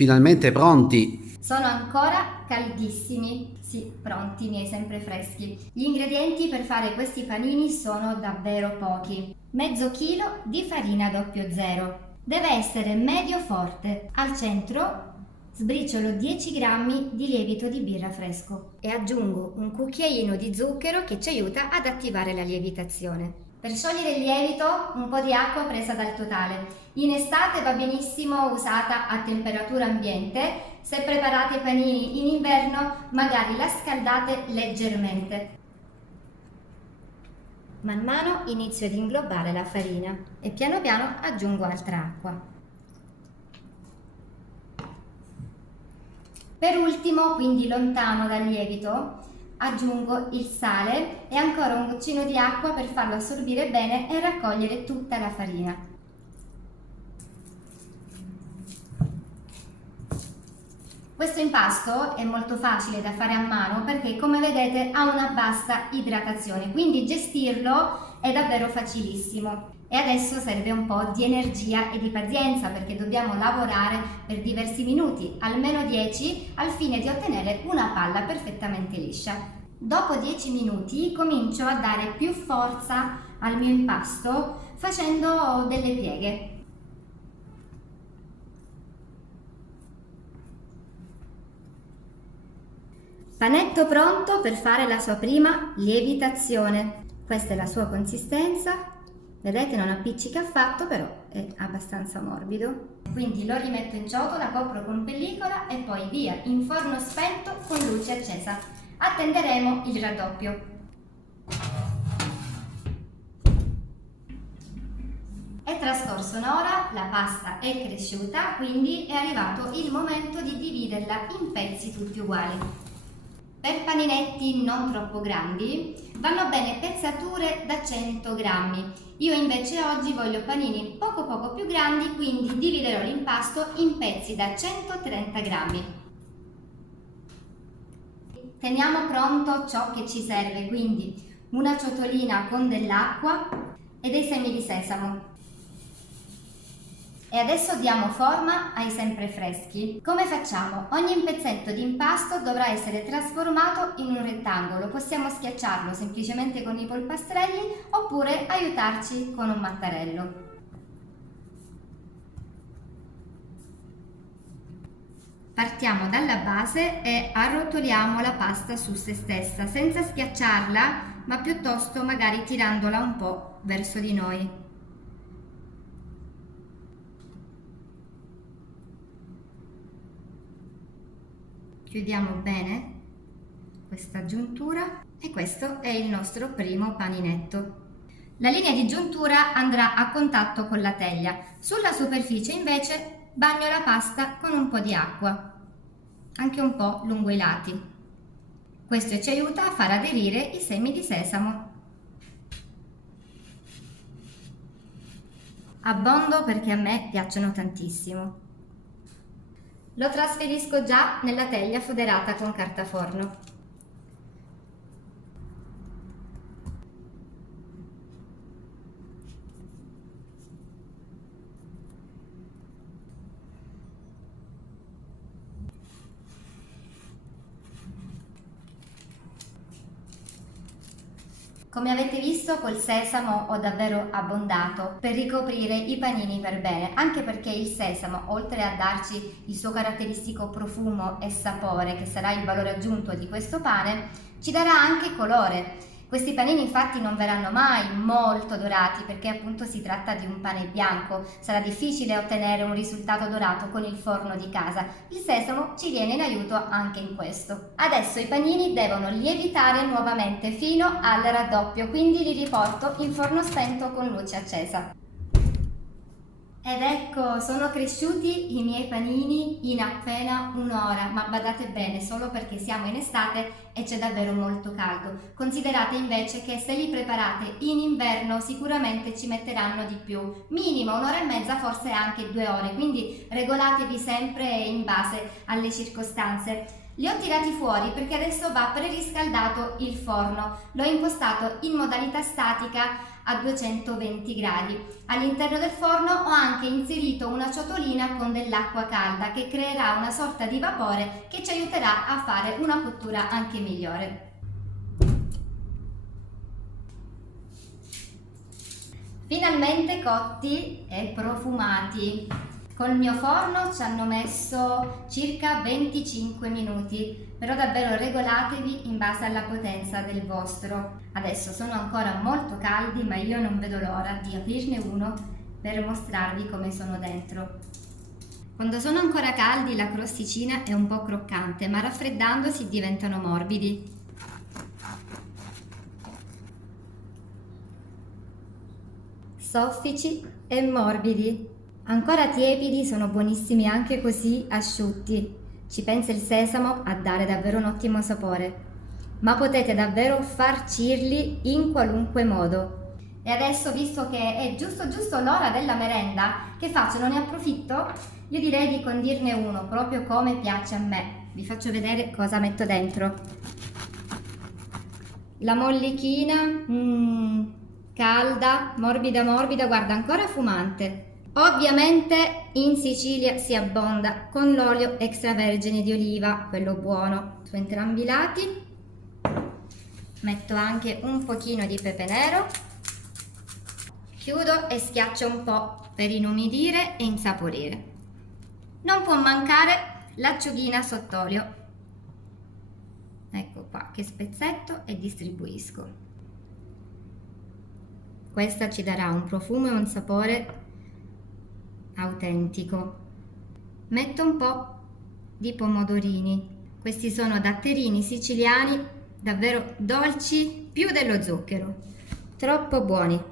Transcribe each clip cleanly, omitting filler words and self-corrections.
finalmente pronti! Sono ancora caldissimi, sì, pronti, miei sempre freschi. Gli ingredienti per fare questi panini sono davvero pochi. Mezzo chilo di farina 00. Deve essere medio forte. Al centro sbriciolo 10 grammi di lievito di birra fresco e aggiungo un cucchiaino di zucchero che ci aiuta ad attivare la lievitazione. Per sciogliere il lievito, un po' di acqua presa dal totale. In estate va benissimo usata a temperatura ambiente. Se preparate i panini in inverno, magari la scaldate leggermente. Man mano inizio ad inglobare la farina e piano piano aggiungo altra acqua. Per ultimo, quindi lontano dal lievito, aggiungo il sale e ancora un goccino di acqua per farlo assorbire bene e raccogliere tutta la farina. Questo impasto è molto facile da fare a mano perché, come vedete, ha una bassa idratazione, quindi gestirlo è davvero facilissimo. E adesso serve un po' di energia e di pazienza perché dobbiamo lavorare per diversi minuti, almeno 10, al fine di ottenere una palla perfettamente liscia. Dopo 10 minuti comincio a dare più forza al mio impasto facendo delle pieghe. Panetto pronto per fare la sua prima lievitazione. Questa è la sua consistenza. Vedete, non appiccica affatto, però è abbastanza morbido. Quindi lo rimetto in ciotola, copro con pellicola e poi via in forno spento con luce accesa. Attenderemo il raddoppio. È trascorso un'ora, la pasta è cresciuta, quindi è arrivato il momento di dividerla in pezzi tutti uguali. Per paninetti non troppo grandi vanno bene pezzature da 100 grammi. Io invece oggi voglio panini poco più grandi, quindi dividerò l'impasto in pezzi da 130 grammi. Teniamo pronto ciò che ci serve, quindi una ciotolina con dell'acqua e dei semi di sesamo. E adesso diamo forma ai sempre freschi. Come facciamo? Ogni pezzetto di impasto dovrà essere trasformato in un rettangolo. Possiamo schiacciarlo semplicemente con i polpastrelli oppure aiutarci con un mattarello. Partiamo dalla base e arrotoliamo la pasta su se stessa, senza schiacciarla, ma piuttosto magari tirandola un po' verso di noi. Chiudiamo bene questa giuntura e questo è il nostro primo paninetto. La linea di giuntura andrà a contatto con la teglia. Sulla superficie invece bagno la pasta con un po' di acqua, anche un po' lungo i lati. Questo ci aiuta a far aderire i semi di sesamo. Abbondo perché a me piacciono tantissimo. Lo trasferisco già nella teglia foderata con carta forno. Come avete visto, col sesamo ho davvero abbondato per ricoprire i panini per bene, anche perché il sesamo, oltre a darci il suo caratteristico profumo e sapore, che sarà il valore aggiunto di questo pane, ci darà anche colore. Questi panini infatti non verranno mai molto dorati perché appunto si tratta di un pane bianco, sarà difficile ottenere un risultato dorato con il forno di casa. Il sesamo ci viene in aiuto anche in questo. Adesso i panini devono lievitare nuovamente fino al raddoppio, quindi li riporto in forno spento con luce accesa. Ed ecco, sono cresciuti i miei panini in appena un'ora, ma badate bene, solo perché siamo in estate e c'è davvero molto caldo. Considerate invece che se li preparate in inverno sicuramente ci metteranno di più, minimo un'ora e mezza, forse anche 2 ore, quindi regolatevi sempre in base alle circostanze. Li ho tirati fuori perché adesso va preriscaldato il forno. L'ho impostato in modalità statica a 220 gradi. All'interno del forno ho anche inserito una ciotolina con dell'acqua calda che creerà una sorta di vapore che ci aiuterà a fare una cottura anche migliore. Finalmente cotti e profumati. Col mio forno ci hanno messo circa 25 minuti, però davvero regolatevi in base alla potenza del vostro. Adesso sono ancora molto caldi, ma io non vedo l'ora di aprirne uno per mostrarvi come sono dentro. Quando sono ancora caldi la crosticina è un po' croccante, ma raffreddandosi diventano morbidi. Soffici e morbidi. Ancora tiepidi sono buonissimi anche così asciutti. Ci pensa il sesamo a dare davvero un ottimo sapore. Ma potete davvero farcirli in qualunque modo. E adesso, visto che è giusto l'ora della merenda, che faccio? Non ne approfitto? Io direi di condirne uno, proprio come piace a me. Vi faccio vedere cosa metto dentro. La mollichina, calda, morbida, guarda, ancora fumante. Ovviamente in Sicilia si abbonda con l'olio extravergine di oliva, quello buono, su entrambi i lati. Metto anche un pochino di pepe nero. Chiudo e schiaccio un po' per inumidire e insaporire. Non può mancare l'acciughina sott'olio. Ecco qua che spezzetto e distribuisco. Questa ci darà un profumo e un sapore autentico. Metto un po' di pomodorini. Questi sono datterini siciliani, davvero dolci, più dello zucchero. Troppo buoni.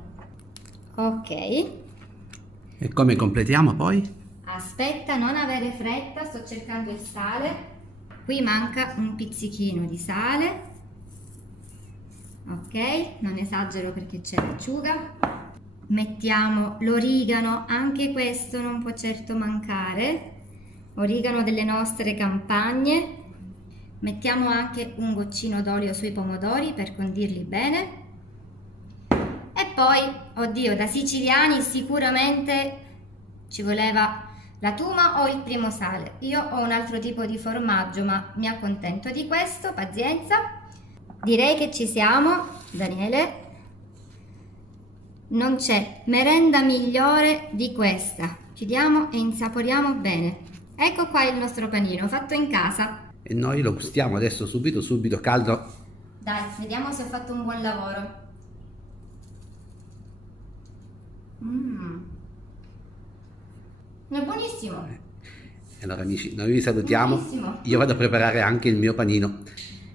Ok. E come completiamo poi? Aspetta, non avere fretta, sto cercando il sale. Qui manca un pizzichino di sale. Ok, non esagero perché c'è l'acciuga. Mettiamo l'origano, anche questo non può certo mancare. Origano delle nostre campagne. Mettiamo anche un goccino d'olio sui pomodori per condirli bene. E poi, oddio, da siciliani sicuramente ci voleva la tuma o il primo sale. Io ho un altro tipo di formaggio, ma mi accontento di questo, pazienza. Direi che ci siamo, Daniele. Non c'è merenda migliore di questa. Chiudiamo e insaporiamo bene. Ecco qua il nostro panino, fatto in casa. E noi lo gustiamo adesso subito caldo. Dai, vediamo se ho fatto un buon lavoro. È buonissimo. E allora amici, noi vi salutiamo. Buonissimo. Io vado a preparare anche il mio panino.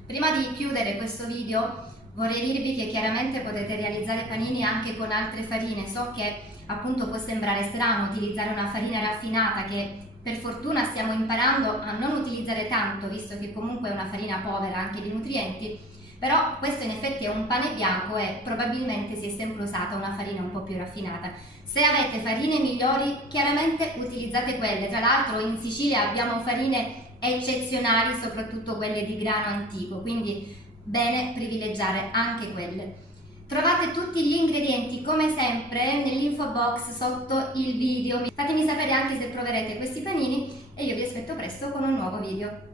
Prima di chiudere questo video vorrei dirvi che chiaramente potete realizzare panini anche con altre farine. So che appunto può sembrare strano utilizzare una farina raffinata che per fortuna stiamo imparando a non utilizzare tanto, visto che comunque è una farina povera anche di nutrienti, però questo in effetti è un pane bianco e probabilmente si è sempre usata una farina un po' più raffinata. Se avete farine migliori, chiaramente utilizzate quelle. Tra l'altro in Sicilia abbiamo farine eccezionali, soprattutto quelle di grano antico, quindi bene privilegiare anche quelle. Trovate tutti gli ingredienti come sempre nell'info box sotto il video. Fatemi sapere anche se proverete questi panini e io vi aspetto presto con un nuovo video.